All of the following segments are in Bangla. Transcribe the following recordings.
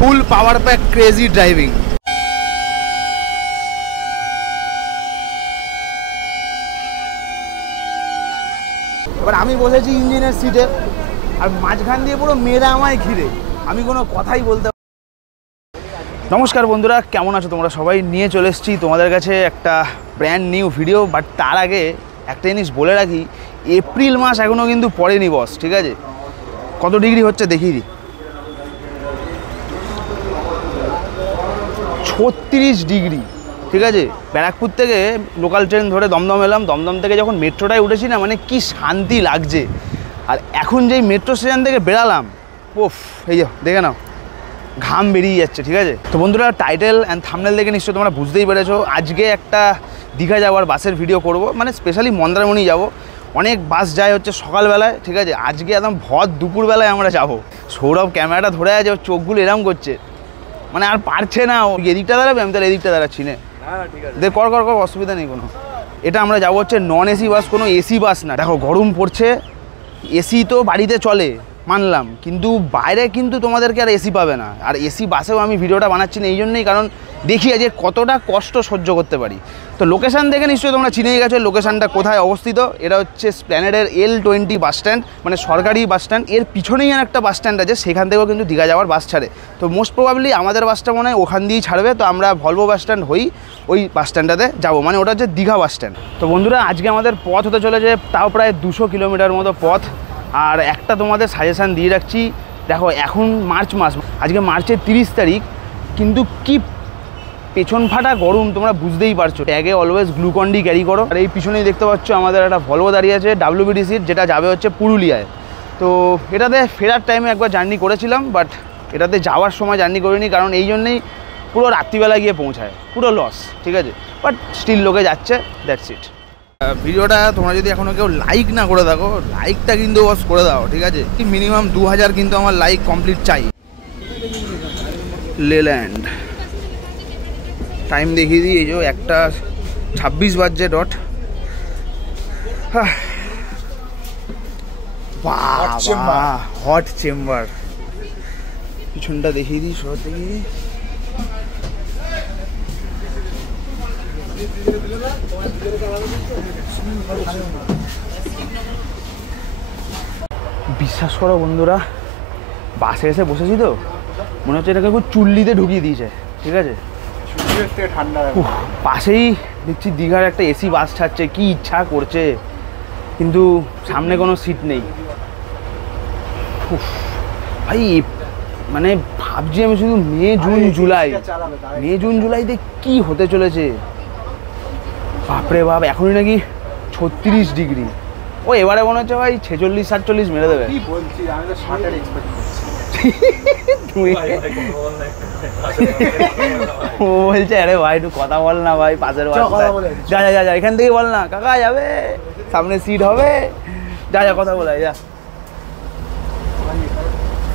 ফুল পাওয়ার প্যাক ক্রেজি ড্রাইভিং। এবার আমি বসেছি ইঞ্জিনের সিটে, আর মাঝখান দিয়ে পুরো মেয়েরা আমায় ঘিরে, আমি কোনো কথাই বলতে। নমস্কার বন্ধুরা, কেমন আছো তোমরা সবাই? নিয়ে চলে এসেছি তোমাদের কাছে একটা ব্র্যান্ড নিউ ভিডিও। বাট তার আগে একটা জিনিস বলে রাখি, এপ্রিল মাস এখনও কিন্তু পড়েনি বস, ঠিক আছে? কত ডিগ্রি হচ্ছে দেখিয়ে দিই, 36 ডিগ্রি, ঠিক আছে? ব্যারাকপুর থেকে লোকাল ট্রেন ধরে দমদম এলাম, দমদম থেকে যখন মেট্রোটায় উঠেছি না, মানে কি শান্তি লাগছে। আর এখন যেই মেট্রো স্টেশন থেকে বেরালাম, ওফ, এই যে দেখে নাও, ঘাম বেরিয়ে যাচ্ছে, ঠিক আছে? তো বন্ধুরা, টাইটেল অ্যান্ড থাম্বনেল দেখে নিশ্চয়ই তোমরা বুঝতেই পেরেছো আজকে একটা দীঘা যাওয়ার বাসের ভিডিও করব, মানে স্পেশালি মন্দারমণি যাব। অনেক বাস যায় হচ্ছে সকালবেলায়, ঠিক আছে? আজকে একদম ভর দুপুরবেলায় আমরা যাব। সৌরভ ক্যামেরাটা ধরে আছে, ওর চোখগুলো এরম করছে, মানে আর পারছে না। ও এদিকটা দাঁড়াবে, আমি তাহলে এদিকটা দাঁড়াচ্ছি না, ঠিক আছে? দেখ, কর, অসুবিধা নেই কোনো। এটা আমরা যাবো হচ্ছে নন এসি বাস, কোনো এসি বাস না। দেখো গরম পড়ছে, এসি তো বাড়িতে চলে মানলাম, কিন্তু বাইরে কিন্তু তোমাদেরকে আর এসি পাবে না। আর এসি বাসেও আমি ভিডিওটা বানাচ্ছি না এই জন্যই, কারণ দেখি যে কতটা কষ্ট সহ্য করতে পারি। তো লোকেশান দেখে নিশ্চয়ই তোমরা চিনেই গেছো লোকেশানটা কোথায় অবস্থিত। এটা হচ্ছে স্প্ল্যানেডের L20 বাস স্ট্যান্ড, মানে সরকারি বাস স্ট্যান্ড। এর পিছনেই আর একটা বাস স্ট্যান্ড আছে, সেখান থেকেও কিন্তু দীঘা যাওয়ার বাস ছাড়ে। তো মোস্ট প্রবাবলি আমাদের বাসটা মনে হয় ওখান দিয়েই ছাড়বে। তো আমরা ভলভো বাস স্ট্যান্ড হই ওই বাস স্ট্যান্ডটাতে যাবো, মানে ওটা হচ্ছে দীঘা বাস স্ট্যান্ড। তো বন্ধুরা, আজকে আমাদের পথ হতে চলেছে তাও প্রায় 200 কিলোমিটার মতো পথ। আর একটা তোমাদের সাজেশান দিয়ে রাখছি, দেখো এখন মার্চ মাস, আজকে মার্চের 30 তারিখ, কিন্তু কি পেছন ফাটা গরম তোমরা বুঝতেই পারছো। ব্যাগে অলওয়েজ গ্লুকন-ডি ক্যারি করো। আর এই পিছনেই দেখতে পাচ্ছ আমাদের একটা ভলভো দাঁড়িয়ে আছে WBTCর, যেটা যাবে হচ্ছে পুরুলিয়ায়। তো এটাতে ফেরার টাইমে একবার জার্নি করেছিলাম, বাট এটাতে যাওয়ার সময় জার্নি করিনি, কারণ এই জন্যেই পুরো রাত্রিবেলা গিয়ে পৌঁছায়, পুরো লস, ঠিক আছে? বাট স্টিল লোকে যাচ্ছে, দ্যাটস ইট। ভিডিওটা তোমরা যদি এখনও কেউ লাইক না করে থাকো, লাইকটা কিন্তু বস করে দাও, ঠিক আছে? মিনিমাম 2000 কিন্তু আমার লাইক কমপ্লিট চাই। লেল্যান্ড টাইম দেখিয়ে দিই, এই যে 1:26 বাজছে ডট। হট চেম্বার, পিছনটা দেখিয়ে দিই শহর থেকে। বিশ্বাস করো বন্ধুরা, বাসে এসে বসেছি তো মনে হচ্ছে এটাকে খুব চুল্লিতে ঢুকিয়ে দিয়েছে, ঠিক আছে? ঠান্ডা পাশেই দেখছি দীঘার একটা এসি বাস ছাড়ছে, কি ইচ্ছা করছে, কিন্তু সামনে কোনো সিট নেই। ভাই মানে ভাবছি আমি শুধু মে জুন জুলাইতে কি হতে চলেছে, বাপরে বাপ। এখনই নাকি 36 ডিগ্রি, ও এবারে মনে হচ্ছে ভাই 46-47 মেরে দেবে। ও বলছে আরে ভাই একটু কথা বল না ভাই, পাশের যা যা যা, এখান থেকে বল না, কাকা যাবে, সামনে সিট হবে, যা যা কথা বলাই যা।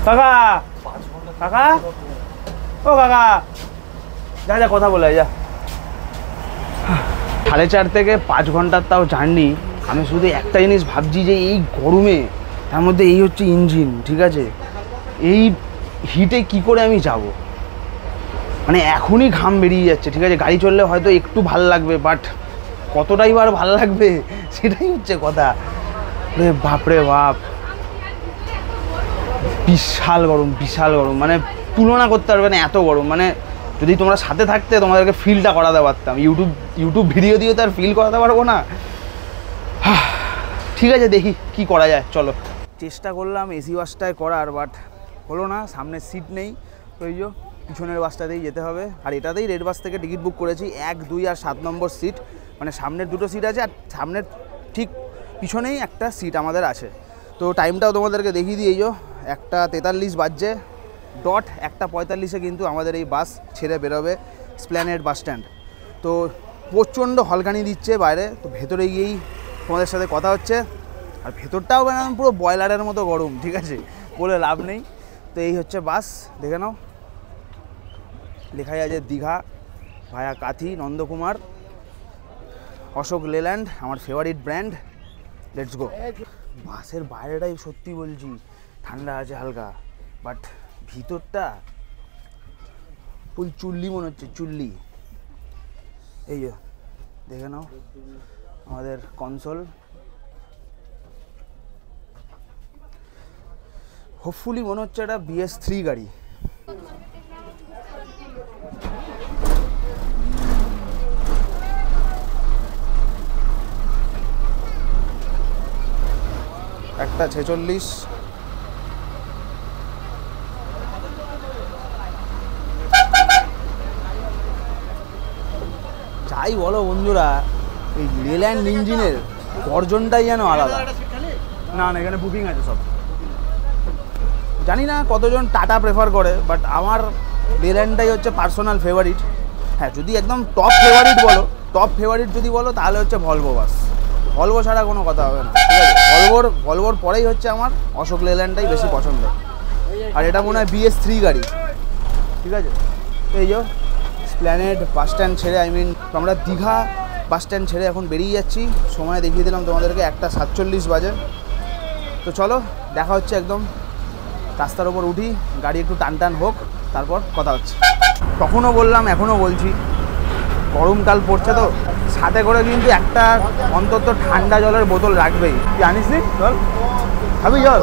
কাকা কাকা, ও কাকা, যা যা কথা বলাই যা। 4.5 থেকে 5 ঘন্টার তাও জার্নি। আমি শুধু একটা জিনিস ভাবছি যে এই গরমে, তার মধ্যে এই হচ্ছে ইঞ্জিন, ঠিক আছে? এই হিটে কি করে আমি যাব? মানে এখনই ঘাম বেরিয়ে যাচ্ছে, ঠিক আছে? গাড়ি চললে হয়তো একটু ভাল লাগবে, বাট কতটাই বার ভাল লাগবে সেটাই হচ্ছে কথা। রে বাপরে বাপ, বিশাল গরম, মানে তুলনা করতে পারবে না এত গরম। মানে যদি তোমরা সাথে থাকতে তোমাদেরকে ফিলটা করাতে পারতাম, ইউটিউব ভিডিও দিয়ে তো আর ফিল করাতে পারবো না। ঠিক আছে, দেখি কি করা যায়, চলো। চেষ্টা করলাম এসি বাসটায় করার, বাট হলো না, সামনে সিট নেই। তো এই যে পিছনের বাসটাতেই যেতে হবে। আর এটাতেই রেড বাস থেকে টিকিট বুক করেছি, 1, 2 আর 7 নম্বর সিট, মানে সামনের 2টো সিট আছে, আর সামনের ঠিক পিছনেই একটা সিট আমাদের আছে। তো টাইমটাও তোমাদেরকে দেখিয়ে দিই, এই যে 1:43 বাজছে ডট। 1:45-এ কিন্তু আমাদের এই বাস ছেড়ে বেরোবে স্প্ল্যানেড বাস স্ট্যান্ড। তো প্রচণ্ড হলকানি দিচ্ছে বাইরে, তো ভেতরে গিয়েই তোমাদের সাথে কথা হচ্ছে। আর ভেতরটাও পুরো বয়লারের মতো গরম, ঠিক আছে? বলে লাভ নেই। তো এই হচ্ছে বাস, দেখে নাও, লেখাই আছে দীঘা ভায়া কাথি, নন্দকুমার, অশোক লেল্যান্ড, আমার ফেভারিট ব্র্যান্ড। Let's go. বাসের বাইরেটাই সত্যি বলছি ঠান্ডা আছে হালকা, বাট ভিতরটা ওই চুল্লি মনে হচ্ছে, চুল্লি। এই যে দেখে নাও আমাদের কনসোল, হোপফুলি মনে হচ্ছে এটা BS3 গাড়ি। একটা 46। যাই বলো বন্ধুরা, এই লেল্যান্ড ইঞ্জিনের গর্জনটাই যেন আলাদা। না না, এখানে বুকিং আছে সব। জানি না কতজন টাটা প্রেফার করে, বাট আমার লেল্যান্ডটাই হচ্ছে পার্সোনাল ফেভারিট। হ্যাঁ, যদি একদম টপ ফেভারিট বলো, টপ ফেভারিট যদি বলো তাহলে হচ্ছে ভলভো। বাস ভলভো ছাড়া কোনো কথা হবে না, ঠিক আছে? ভলভোর পরেই হচ্ছে আমার অশোক লেল্যান্ডটাই বেশি পছন্দ। আর এটা মনে হয় BS3 গাড়ি, ঠিক আছে? এই যে স্প্ল্যানেড বাস স্ট্যান্ড ছেড়ে, আমরা দীঘা বাস স্ট্যান্ড ছেড়ে এখন বেরিয়ে যাচ্ছি। সময় দেখিয়ে দিলাম তোমাদেরকে, 1:47 বাজে। তো চলো দেখা হচ্ছে একদম রাস্তার ওপর উঠি, গাড়ি একটু টান টান হোক, তারপর কথা হচ্ছে। তখনও বললাম, এখনও বলছি, গরমকাল পড়ছে তো সাথে করে কিন্তু একটা অন্তত ঠান্ডা জলের বোতল রাখবেই। জানিস নি? জল খাবি? জল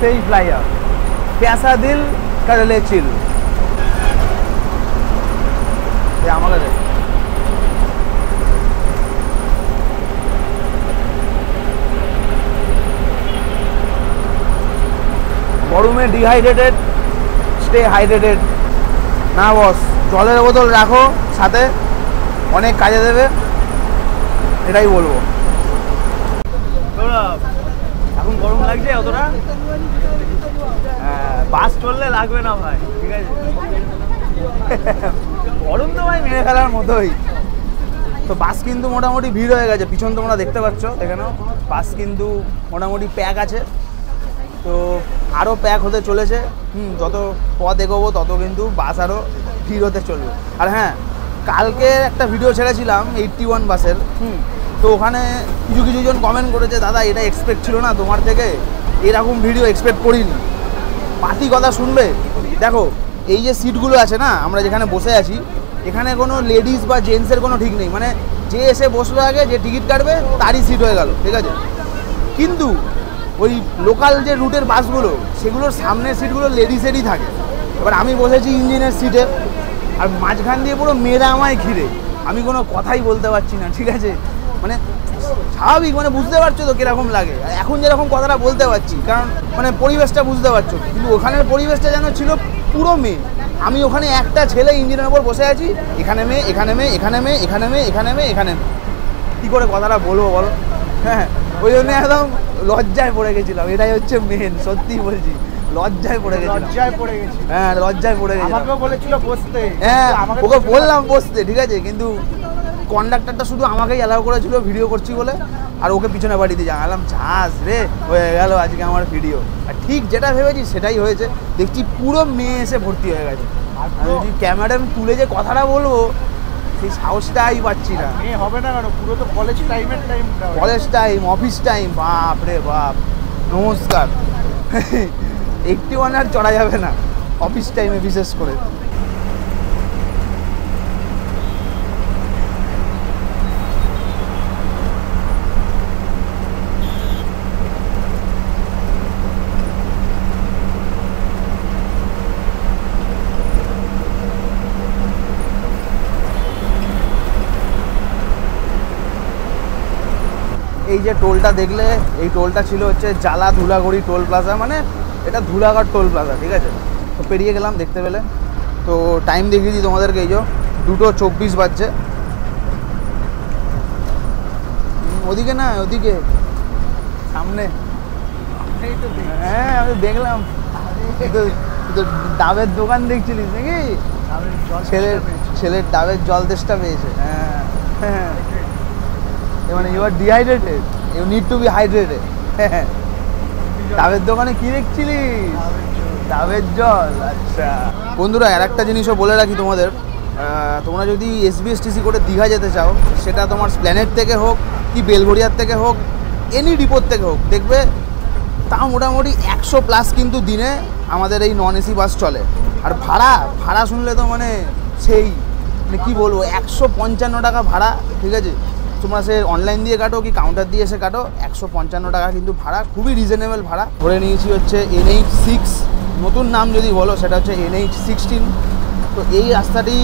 সেই ফ্লাইয়ার প্যাসা দিল করলে চিল। আমাকে দেখ, গরমে ডিহাইড্রেটেড, স্টে হাইড্রেটেড। না বস, জলের বোতল রাখো সাথে, অনেক কাজে দেবে, এটাই বলবো। এখন গরম লাগছে অতটা? হ্যাঁ, বাস চললে লাগবে না ভাই, ঠিক আছে? গরম তো ভাই মেরে ফেলার মতোই। তো বাস কিন্তু মোটামুটি ভিড় হয়ে গেছে, পিছন তোমরা দেখতে পাচ্ছ, এখানেও বাস কিন্তু মোটামুটি প্যাক আছে। তো আরও প্যাক হতে চলেছে। যত পথ এগোবো তত কিন্তু বাস আরও ভিড় হতে চলবে। আর হ্যাঁ, কালকে একটা ভিডিও ছেড়েছিলাম 81 বাসের। তো ওখানে কিছু জন কমেন্ট করেছে, দাদা এটা এক্সপেক্ট ছিল না তোমার থেকে, এরকম ভিডিও এক্সপেক্ট করিনি। পাতি কথা শুনবে, দেখো এই যে সিটগুলো আছে না, আমরা যেখানে বসে আছি, এখানে কোনো লেডিস বা জেন্টসের কোনো ঠিক নেই। মানে যে এসে বসলো আগে, যে টিকিট কাটবে তারই সিট হয়ে গেল, ঠিক আছে? কিন্তু ওই লোকাল যে রুটের বাসগুলো, সেগুলোর সামনের সিটগুলো লেডিসেরই থাকে। এবার আমি বসেছি ইঞ্জিনের সিটে, আর মাঝখান দিয়ে পুরো মেয়েরা আমায় ঘিরে, আমি কোনো কথাই বলতে পারছি না, ঠিক আছে? মানে স্বাভাবিক, মানে বুঝতে পারছো তো কীরকম লাগে। এখন যেরকম কথাটা বলতে পারছি, কারণ মানে পরিবেশটা বুঝতে পারছো, কিন্তু ওখানের পরিবেশটা যেন ছিল পুরো মেয়ে। আমি ওখানে একটা ছেলে ইঞ্জিনের ওপর বসে আছি, এখানে মেয়ে, এখানে মেয়ে, এখানে মেয়ে, এখানে মেয়ে, এখানে মেয়ে, এখানে মেয়ে। কী করে কথাটা বলবো বলো? হ্যাঁ, ওই জন্য একদম লজ্জায় পড়ে গেছিলাম, এটাই হচ্ছে মেন, সত্যি বলছি, লজ্জায় পড়ে গেছি। হ্যাঁ, লজ্জায় পড়ে গেছি। আমাকেও বলেছিল বসতে, হ্যাঁ ওকে বললাম বসতে, ঠিক আছে? কিন্তু কন্ডাক্টরটা শুধু আমাকেই অ্যালাউ করেছিল ভিডিও করছি বলে, আর ওকে পিছনে বাড়ি দিয়ে জানালাম, যাস রে, হয়ে গেল আজকে আমার ভিডিও। আর ঠিক যেটা ভেবেছি সেটাই হয়েছে। দেখছি পুরো মেয়ে এসে ভর্তি হয়ে গেছে। যদি ক্যামেরা তুলে যে কথাটা বলবো, সেই সাহসটাই পাচ্ছি না। মেয়ে হবে না কেন, পুরো তো কলেজ টাইমের time, college time, office time, বাপ রে বাপ। নমস্কার। 81 আর চড়া যাবে না অফিস টাইমে, বিশেষ করে। এই যে টোলটা দেখলে, এই টোলটা ছিল হচ্ছে জালা ধুলাগড়ি টোল প্লাজা, মানে এটা ধুলাগড় টোল প্লাজা, ঠিক আছে? তো পেরিয়ে গেলাম দেখতে পেলে। তো টাইম দেখিয়ে দিই তোমাদেরকে, এই যে 2:24 বাজছে। ওদিকে না, ওদিকে সামনে। হ্যাঁ, আমি দেখলাম। ডাবের দোকান দেখছিলিস নাকি? ছেলের ডাবের জল তেষ্টা পেয়েছে। হ্যাঁ, মানে you are dehydrated, you need to be hydrated. ডাবের দোকানে কি দেখছিলিস? ডাবের জল। আচ্ছা বন্ধুরা, আর একটা জিনিসও বলে রাখি তোমাদের, তোমরা যদি SBSTC করে দীঘা যেতে চাও, সেটা তোমার স্প্ল্যানেড থেকে হোক কি বেলঘড়িয়ার থেকে হোক, এনি ডিপোর থেকে হোক, দেখবে তাও মোটামুটি 100+ কিন্তু দিনে আমাদের এই নন এসি বাস চলে। আর ভাড়া ভাড়া শুনলে তো মানে সেই মানে কী বলবো, 155 টাকা ভাড়া, ঠিক আছে? তোমরা সে অনলাইন দিয়ে কাটো কি কাউন্টার দিয়ে এসে কাটো, 155 টাকা কিন্তু ভাড়া, খুবই রিজনেবল ভাড়া। ধরে নিয়েছি হচ্ছে NH6, নতুন নাম যদি বলো সেটা হচ্ছে NH16। তো এই রাস্তাটি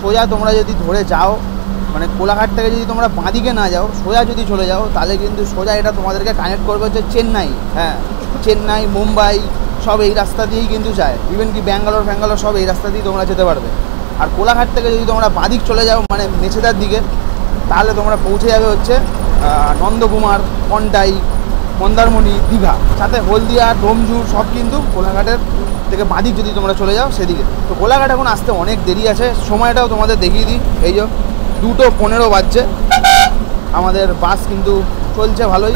সোজা তোমরা যদি ধরে যাও, মানে কোলাঘাট থেকে যদি তোমরা বাঁদিকে না যাও, সোজা যদি চলে যাও, তাহলে কিন্তু সোজা এটা তোমাদেরকে কানেক্ট করবে হচ্ছে চেন্নাই। হ্যাঁ, চেন্নাই, মুম্বাই সব এই রাস্তা দিয়েই কিন্তু যায়। ইভেন কি ব্যাঙ্গালোর সব এই রাস্তা দিয়ে তোমরা যেতে পারবে। আর কোলাঘাট থেকে যদি তোমরা বাঁদিক চলে যাও, মানে মেছেদার দিকে, তাহলে তোমরা পৌঁছে যাবে হচ্ছে নন্দকুমার, কন্টাই, মন্দারমণি, দীঘা, সাথে হলদিয়া, ডোমজুর সব কিন্তু কোলাঘাটের থেকে বাঁদিক যদি তোমরা চলে যাও সেদিকে। তো কোলাঘাট এখন আসতে অনেক দেরি আছে। সময়টাও তোমাদের দেখিয়ে দিই, এই যে 2:15 বাজছে। আমাদের বাস কিন্তু চলছে ভালোই।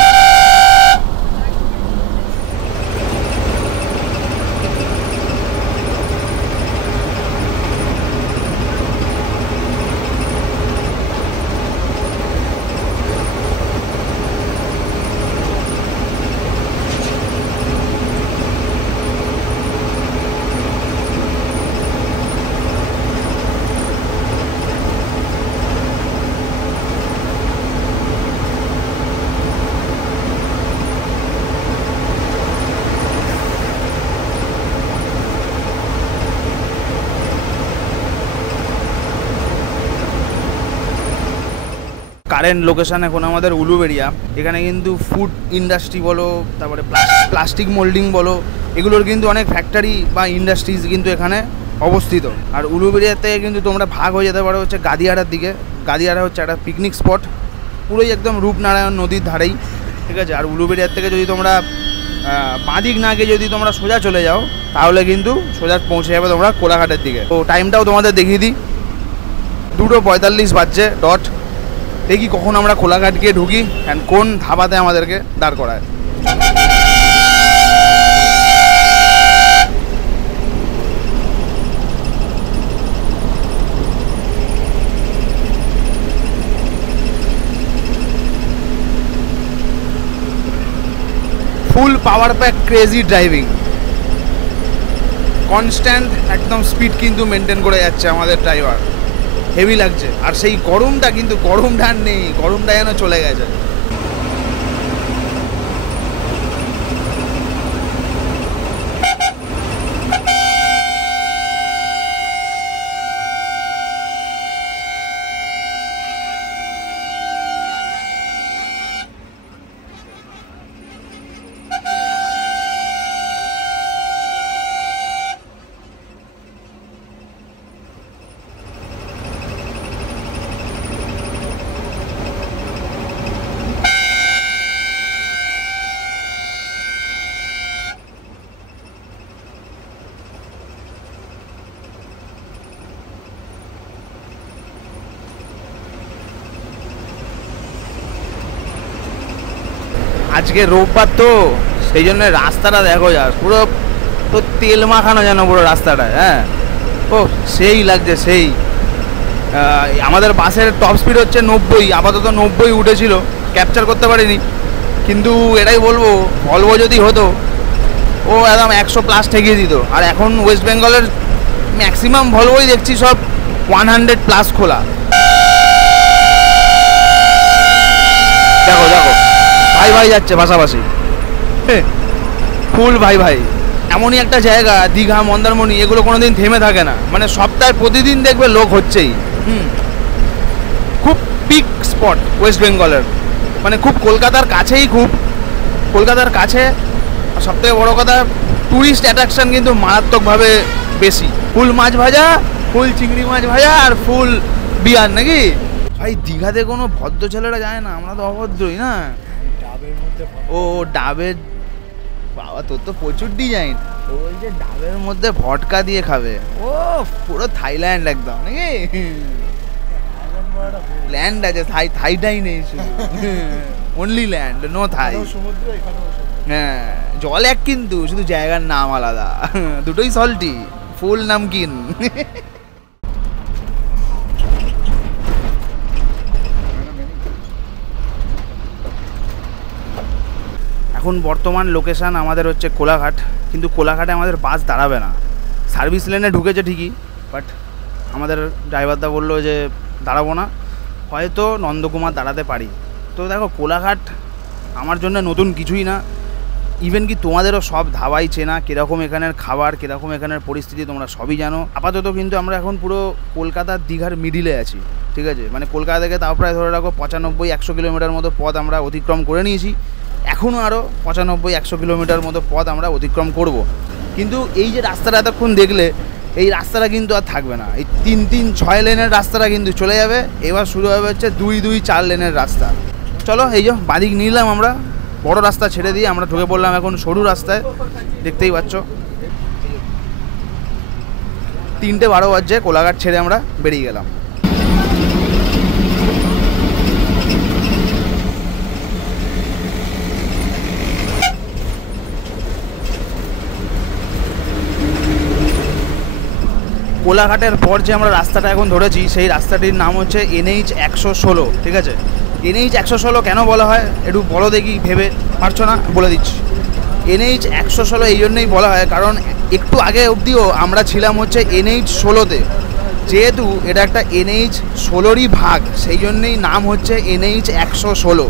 কারেন্ট লোকেশান এখন আমাদের উলুবেড়িয়া। এখানে কিন্তু ফুড ইন্ডাস্ট্রি বলো, তারপরে প্লাস্টিক মোল্ডিং বলো, এগুলোর কিন্তু অনেক ফ্যাক্টরি বা ইন্ডাস্ট্রিজ কিন্তু এখানে অবস্থিত। আর উলুবেড়িয়া থেকে কিন্তু তোমরা ভাগ হয়ে যেতে পারো হচ্ছে গাদিয়াড়ার দিকে। গাদিয়াড়া হচ্ছে একটা পিকনিক স্পট, পুরোই একদম রূপনারায়ণ নদীর ধারেই, ঠিক আছে? আর উলুবেড়িয়ার থেকে যদি তোমরা বাঁদিক না গিয়ে যদি তোমরা সোজা চলে যাও, তাহলে কিন্তু সোজা পৌঁছে যাবে তোমরা কোলাঘাটের দিকে। তো টাইমটাও তোমাদের দেখিয়ে দিই, 2:45 বাজছে ডট। দেখি কখন আমরা কোলাঘাট গিয়ে ঢুকি অ্যান্ড কোন ধাবাতে আমাদেরকে দাঁড় করায়। ফুল power pack crazy driving, constant একদম স্পিড কিন্তু মেনটেন করে যাচ্ছে আমাদের ড্রাইভার, হেভি লাগছে। আর সেই গরমটা কিন্তু, গরমটা আর নেই, গরমটা যেন চলে গেছে। আজকে রোববার তো সেই জন্য রাস্তাটা দেখো যা, পুরো তো তেল মাখানো যেন পুরো রাস্তাটা। হ্যাঁ, ও সেই লাগছে সেই। আমাদের বাসের টপ স্পিড হচ্ছে 90, আপাতত 90 উঠেছিল, ক্যাপচার করতে পারিনি। কিন্তু এটাই বলবো, ভলভো যদি হতো ও একদম 100+ ঠেকিয়ে দিত। আর এখন ওয়েস্ট বেঙ্গলের ম্যাক্সিমাম ভলভোই দেখছি সব 100+ খোলা। দেখো দেখো, ভাই ভাই যাচ্ছে পাশাপাশি, ফুল ভাই ভাই। এমনই একটা জায়গা, দীঘা, মন্দারমণি, এগুলো কোনোদিন থেমে থাকে না, মানে সপ্তাহে প্রতিদিন দেখবে লোক হচ্ছেই। খুব পিক স্পট ওয়েস্ট বেঙ্গলের, মানে খুব কলকাতার কাছেই, খুব কলকাতার কাছে। সবথেকে বড় কথা, ট্যুরিস্ট অ্যাট্রাকশন কিন্তু মারাত্মকভাবে বেশি। ফুল মাছ ভাজা, ফুল চিংড়ি মাছ ভাজা আর ফুল বিয়ার নাকি ভাই। দীঘাতে কোনো ভদ্র ছেলেরা যায় না, আমরা তো অভদ্রই না। ও ডাবের, বাবা তোর তো প্রচুর ডিজাইন। ও বলছে ডাবের মধ্যে ভটকা দিয়ে খাবে। ও পুরো থাইল্যান্ড একদম নাকি, ল্যান্ড আছে, থাইটাই নেই শুধু, অনলি ল্যান্ড, নো থাই। হ্যাঁ, জল এক কিন্তু শুধু জায়গার নাম আলাদা, দুটোই সল্টি, ফুল নামকিন। এখন এখন বর্তমান লোকেশান আমাদের হচ্ছে কোলাঘাট, কিন্তু কোলাঘাটে আমাদের বাস দাঁড়াবে না। সার্ভিস লেনে ঢুকেছে ঠিকই, বাট আমাদের ড্রাইভারদা বললো যে দাঁড়াবো না, হয়তো নন্দকুমার দাঁড়াতে পারি। তো দেখো কোলাঘাট আমার জন্য নতুন কিছুই না, ইভেন কি তোমাদেরও সব ধাবাই চেনা, কীরকম এখানের খাবার, কীরকম এখানের পরিস্থিতি তোমরা সবই জানো। আপাতত কিন্তু আমরা এখন পুরো কলকাতার দীঘার মিডিলে আছি, ঠিক আছে? মানে কলকাতা থেকে তাও প্রায় ধরে রাখো 95-100 কিলোমিটার মতো পথ আমরা অতিক্রম করে নিয়েছি। এখনও আরও 95-100 কিলোমিটার মতো পথ আমরা অতিক্রম করব। কিন্তু এই যে রাস্তাটা এতক্ষণ দেখলে, এই রাস্তাটা কিন্তু আর থাকবে না। এই 3-6 লেনের রাস্তাটা কিন্তু চলে যাবে। এবার শুরু হবে হচ্ছে 2-4 লেনের রাস্তা। চলো এই যে বাদিক নিলাম আমরা, বড় রাস্তা ছেড়ে দিয়ে আমরা ঢুকে পড়লাম এখন সরু রাস্তায়। দেখতেই পাচ্ছ 3:12 বাজছে, কোলাঘাট ছেড়ে আমরা বেরিয়ে গেলাম। কোলাঘাটের পর যে আমরা রাস্তাটা এখন ধরেছি, সেই রাস্তাটির নাম হচ্ছে NH 116, ঠিক আছে? NH 116 কেন বলা হয় একটু বলো দেখি, ভেবে পারছো না? বলে দিচ্ছি। NH 116 এই জন্যই বলা হয় কারণ একটু আগে অবধিও আমরা ছিলাম হচ্ছে NH 16-তে। যেহেতু এটা একটা NH 16রই ভাগ, সেই জন্যই নাম হচ্ছে NH 116।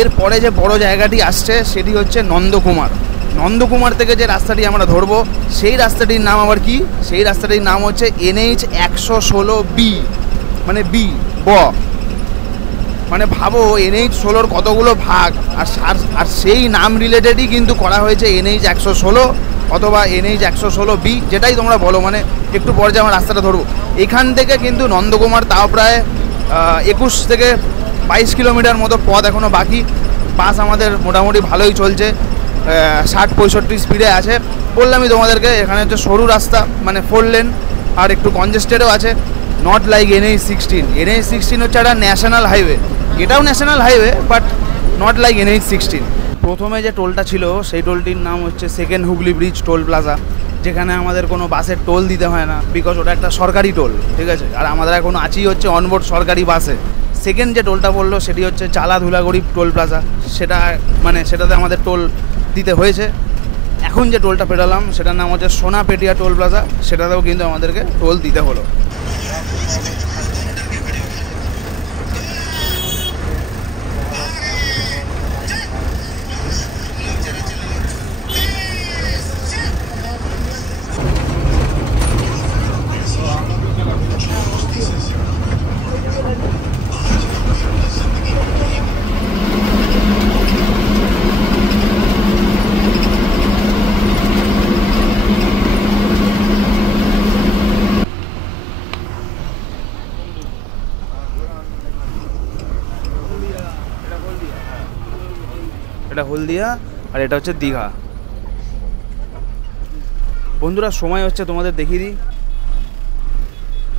এরপরে যে বড় জায়গাটি আসছে সেটি হচ্ছে নন্দকুমার। নন্দকুমার থেকে যে রাস্তাটি আমরা ধরবো, সেই রাস্তাটির নাম আবার কি? সেই রাস্তাটির নাম হচ্ছে NH 116B, মানে বি ব। মানে ভাবো NH 16-র কতগুলো ভাগ, আর সেই নাম রিলেটেডই কিন্তু করা হয়েছে NH 116 অথবা NH 116B, যেটাই তোমরা বলো। মানে একটু পরে যে আমরা রাস্তাটা ধরবো, এখান থেকে কিন্তু নন্দকুমার তাও প্রায় 21-22 কিলোমিটার মতো পথ এখনও বাকি। বাস আমাদের মোটামুটি ভালোই চলছে, 60-65 স্পিডে আছে। বললামই তোমাদেরকে, এখানে হচ্ছে সরু রাস্তা, মানে 4 লেন, আর একটু কনজেস্টেডও আছে। Not like NH 16। NH 16 হচ্ছে একটা ন্যাশনাল হাইওয়ে, এটাও national highway, but not like NH 16। প্রথমে যে টোলটা ছিল সেই টোলটির নাম হচ্ছে second Hooghly bridge toll plaza, যেখানে আমাদের কোনো বাসের টোল দিতে হয় না, বিকজ ওটা একটা সরকারি টোল, ঠিক আছে? আর আমাদের এখন আছি হচ্ছে অনবোর্ড সরকারি বাসে। সেকেন্ড যে টোলটা বললো সেটি হচ্ছে চালা ধুলাগড়ি টোল প্লাজা, সেটাতে আমাদের টোল দিতে হয়েছে। এখন যে টোলটা পেরোলাম সেটার নাম হচ্ছে সোনাপেটিয়া টোল প্লাজা, সেটাতেও কিন্তু আমাদেরকে টোল দিতে হলো। এটা হলদিয়া আর এটা হচ্ছে দীঘা। বন্ধুরা সময় হচ্ছে তোমাদের দেখিয়ে দিই,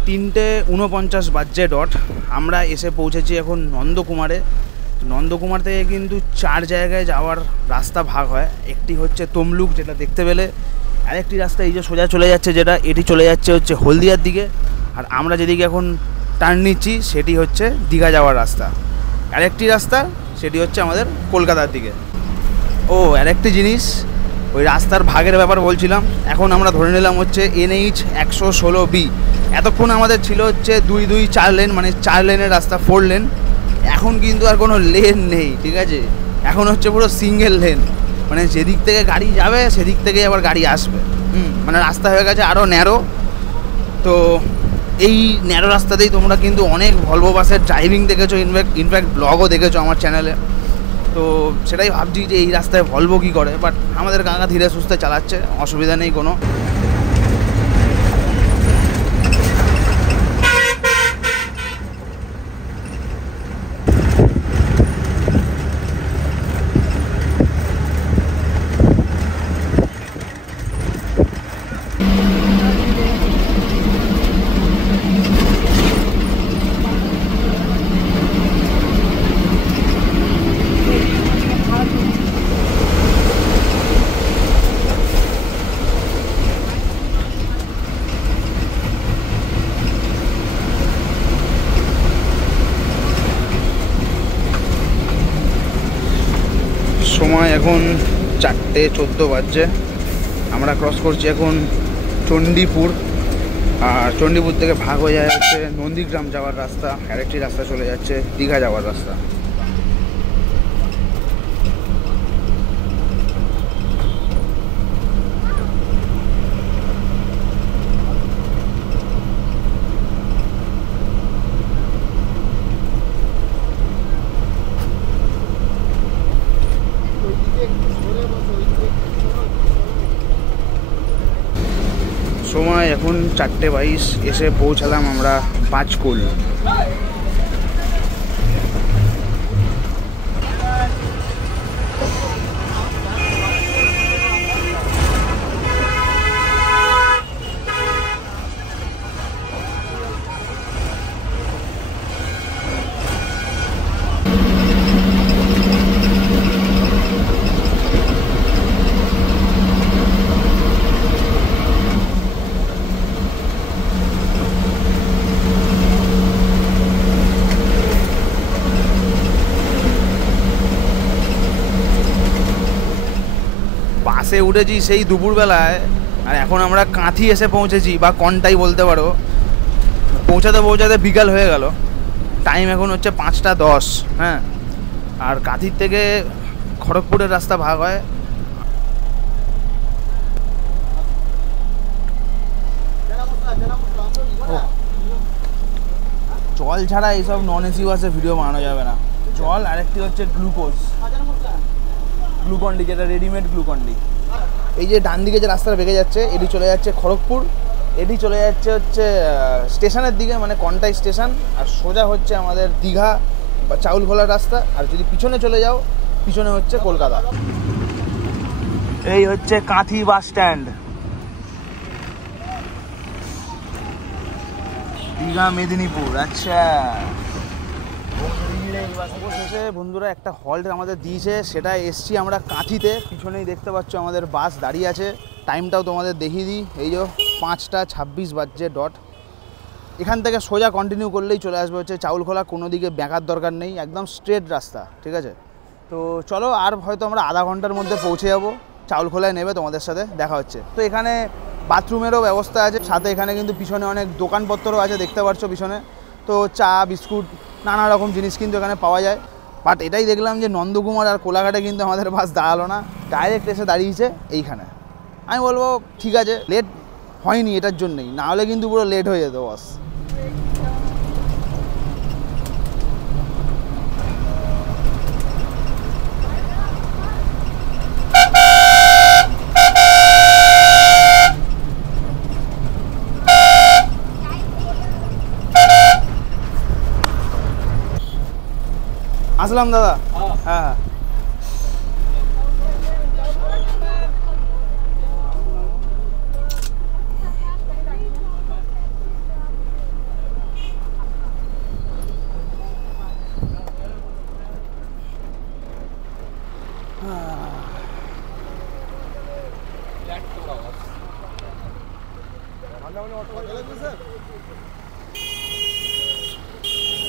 3:49 বাজছে ডট। আমরা এসে পৌঁছেছি এখন নন্দকুমারে। নন্দকুমার থেকে কিন্তু 4 জায়গায় যাওয়ার রাস্তা ভাগ হয়। একটি হচ্ছে তমলুক, যেটা দেখতে পেলে। আরেকটি রাস্তা এই যে সোজা চলে যাচ্ছে, যেটা এটি চলে যাচ্ছে হচ্ছে হলদিয়ার দিকে। আর আমরা যেদিকে এখন টার্ন নিচ্ছি সেটি হচ্ছে দীঘা যাওয়ার রাস্তা। আরেকটি রাস্তা সেটি হচ্ছে আমাদের কলকাতার দিকে। ও আরেকটি জিনিস, ওই রাস্তার ভাগের ব্যাপার বলছিলাম। এখন আমরা ধরে নিলাম হচ্ছে NH 116B। এতক্ষণ আমাদের ছিল হচ্ছে 2-4 লেন, মানে 4 লেনের রাস্তা, 4 লেন। এখন কিন্তু আর কোনো লেন নেই, ঠিক আছে? এখন হচ্ছে পুরো সিঙ্গেল লেন, মানে যেদিক থেকে গাড়ি যাবে সেদিক থেকেই আবার গাড়ি আসবে। মানে রাস্তা হয়ে গেছে আরও ন্যারো। তো এই ন্যারো রাস্তাতেই তোমরা কিন্তু অনেক ভলভো বাসের ড্রাইভিং দেখেছো, ইনফ্যাক্ট ব্লগও দেখেছো আমার চ্যানেলে। তো সেটাই ভাবছি যে এই রাস্তায় ভলভো কী করে, বাট আমাদের কাকা ধীরে সুস্থে চালাচ্ছে, অসুবিধা নেই কোনো। সময় এখন 4:14 বাজছে। আমরা ক্রস করছি এখন চণ্ডীপুর, আর চণ্ডীপুর থেকে ভাগ হয়ে যায় হচ্ছে নন্দীগ্রাম যাওয়ার রাস্তা, আরেকটি রাস্তা চলে যাচ্ছে দীঘা যাওয়ার রাস্তা। সময় এখন 4:22, এসে পৌঁছালাম আমরা পাঁচকুল। বাসে উঠেছি সেই দুপুরবেলায়, আর এখন আমরা কাঁথি এসে পৌঁছেছি, বা কনটাই বলতে পারো। পৌঁছাতে পৌঁছাতে বিকাল হয়ে গেল, টাইম এখন হচ্ছে 5:10। হ্যাঁ, আর কাঁথির থেকে খড়গপুরের রাস্তা ভাগ হয়। জল ছাড়া এইসব নন এসি বাসে ভিডিও বানানো যাবে না। জল, আরেকটি হচ্ছে গ্লুকন্ডি, যেটা রেডিমেড গ্লুকন্ডি। এই যে ডান দিকে যে রাস্তাটা বেঁকে যাচ্ছে, এটি চলে যাচ্ছে খড়গপুর, এটি চলে যাচ্ছে হচ্ছে স্টেশনের দিকে, মানে কন্টাই স্টেশন। আর সোজা হচ্ছে আমাদের দীঘা বা চাউলখোলার রাস্তা। আর যদি পিছনে চলে যাও, পিছনে হচ্ছে কলকাতা। এই হচ্ছে কাঁথি বাস স্ট্যান্ড, দীঘা মেদিনীপুর। আচ্ছা, শেষে বন্ধুরা একটা হল্ট আমাদের দিয়েছে, সেটা এসছি আমরা কাঁথিতে। পিছনেই দেখতে পাচ্ছ আমাদের বাস দাঁড়িয়ে আছে। টাইমটাও তোমাদের দেখিয়ে দিই, এই যে 5:26 বাজছে ডট। এখান থেকে সোজা কন্টিনিউ করলেই চলে আসবে হচ্ছে চাউলখোলা, কোনো দিকে ব্যাঁকার দরকার নেই, একদম স্ট্রেট রাস্তা। ঠিক আছে, তো চলো, আর হয়তো আমরা আধা ঘন্টার মধ্যে পৌঁছে যাবো। চাউলখোলায় নেবে, তোমাদের সাথে দেখা হচ্ছে। তো এখানে বাথরুমেরও ব্যবস্থা আছে, সাথে এখানে কিন্তু পিছনে অনেক দোকানপত্রও আছে, দেখতে পাচ্ছ পিছনে। তো চা, বিস্কুট, নানা রকম জিনিস কিন্তু এখানে পাওয়া যায়। বাট এটাই দেখলাম যে নন্দকুমার আর কোলাঘাটে কিন্তু আমাদের বাস দাঁড়ালো না, ডাইরেক্ট এসে দাঁড়িয়েছে এইখানে। আমি বলবো ঠিক আছে, লেট হয়নি এটার জন্যই, না হলে কিন্তু পুরো লেট হয়ে যেত বাস। আসলাম দাদা। হ্যাঁ হ্যাঁ,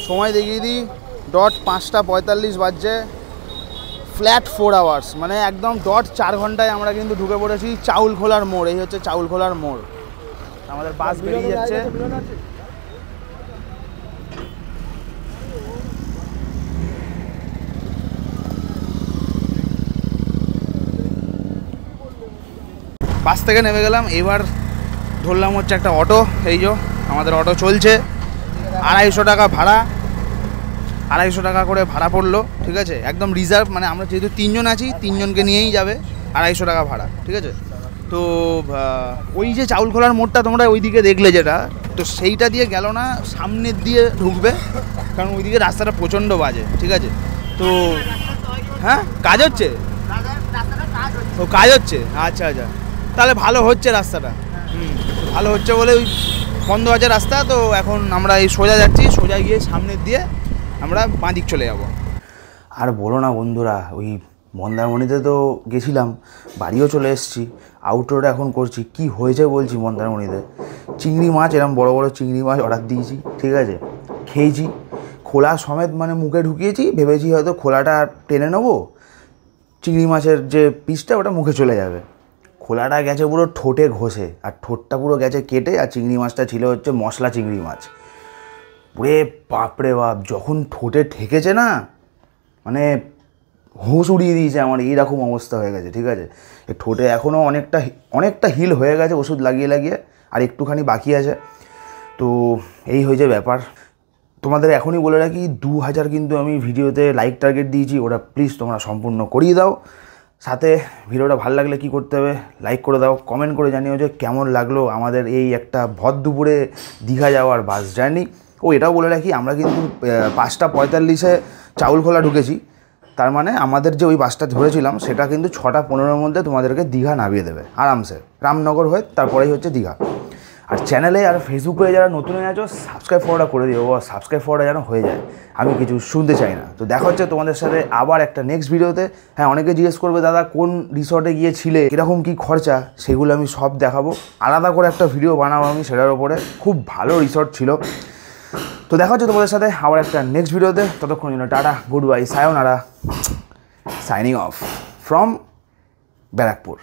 সময় দেখিয়ে দিই, ডট 5:45 বাজছে। ফ্ল্যাট 4 আওয়ার্স, মানে একদম ডট 4 ঘন্টায় আমরা কিন্তু ঢুকে পড়েছি চাউলখোলার মোড়। এই হচ্ছে চাউলখোলার মোড়, আমাদের বাস বেরিয়ে যাচ্ছে। বাস থেকে নেমে গেলাম, এবার ধরলাম হচ্ছে একটা অটো। এই যে আমাদের অটো চলছে, 250 টাকা ভাড়া, 250 টাকা করে ভাড়া পড়লো। ঠিক আছে, একদম রিজার্ভ, মানে আমরা যেহেতু 3 জন আছি, 3 জনকে নিয়েই যাবে, 250 টাকা ভাড়া। ঠিক আছে, তো ওই যে চাউলখোলার মোড়টা তোমরা ওইদিকে দেখলে যেটা, তো সেইটা দিয়ে গেল না, সামনের দিয়ে ঢুকবে, কারণ ওইদিকে রাস্তাটা প্রচণ্ড বাজে। ঠিক আছে, তো হ্যাঁ, কাজ হচ্ছে, ও কাজ হচ্ছে, আচ্ছা আচ্ছা, তাহলে ভালো হচ্ছে রাস্তাটা। ভালো হচ্ছে বলে ওই বন্ধ আছে রাস্তা। তো এখন আমরা এই সোজা যাচ্ছি, সোজা গিয়ে সামনের দিয়ে আমরা বাঁদিক চলে যাব। আর বলো না বন্ধুরা, ওই মন্দারমণিতে তো গেছিলাম, বাড়িও চলে এসেছি, আউটরোড এখন করছি। কি হয়েছে বলছি, মন্দারমণিতে চিংড়ি মাছ, এরকম বড় বড় চিংড়ি মাছ অর্ডার দিয়েছি। ঠিক আছে, খেয়েছি, খোলা সমেত মানে মুখে ঢুকিয়েছি, ভেবেছি হয়তো খোলাটা টেনে নেবো, চিংড়ি মাছের যে পিসটা ওটা মুখে চলে যাবে। খোলাটা গেছে পুরো ঠোঁটে ঘষে, আর ঠোঁটটা পুরো গেছে কেটে, আর চিংড়ি মাছটা ছিল হচ্ছে মশলা চিংড়ি মাছ। পুরে বাপরে বাপ, যখন ঠোঁটে ঠেকেছে না, মানে হুঁশ উড়িয়ে দিয়েছে আমার, এইরকম অবস্থা হয়ে গেছে। ঠিক আছে, এই ঠোঁটে এখনও অনেকটা হিল হয়ে গেছে ওষুধ লাগিয়ে লাগিয়ে, আর একটুখানি বাকি আছে। তো এই হয়েছে ব্যাপার। তোমাদের এখনই বলে রাখি, 2000 কিন্তু আমি ভিডিওতে লাইক টার্গেট দিয়েছি, ওটা প্লিজ তোমরা সম্পূর্ণ করিয়ে দাও। সাথে ভিডিওটা ভালো লাগলে কি করতে হবে, লাইক করে দাও, কমেন্ট করে জানিও যে কেমন লাগলো আমাদের এই একটা ভর দুপুরে দীঘা যাওয়ার বাস জার্নি। ও এটাও বলে রাখি, আমরা কিন্তু 5:45 চাউলখোলা ঢুকেছি, তার মানে আমাদের যে ওই বাসটা ধরেছিলাম সেটা কিন্তু 6:15-র মধ্যে তোমাদেরকে দীঘা নামিয়ে দেবে আরামসে, রামনগর হয়ে তারপরেই হচ্ছে দীঘা। আর চ্যানেলে আর ফেসবুকে যারা নতুন হয়ে আছো, সাবস্ক্রাইব করাটা করে দিও, সাবস্ক্রাইব করাটা যেন হয়ে যায়, আমি কিছু শুনতে চাই না। তো দেখা হচ্ছে তোমাদের সাথে আবার একটা নেক্সট ভিডিওতে। হ্যাঁ, অনেকে জিজ্ঞেস করবে দাদা কোন রিসর্টে গিয়েছিলে, কীরকম কী খরচা, সেগুলো আমি সব দেখাবো, আলাদা করে একটা ভিডিও বানাবো আমি সেটার ওপরে। খুব ভালো রিসর্ট ছিল। তো দেখা হচ্ছে তোমাদের সাথে আবার একটা নেক্সট ভিডিওতে। ততক্ষণ জন্য tata, good bye, সায়োনারা, signing off from Barrackpore.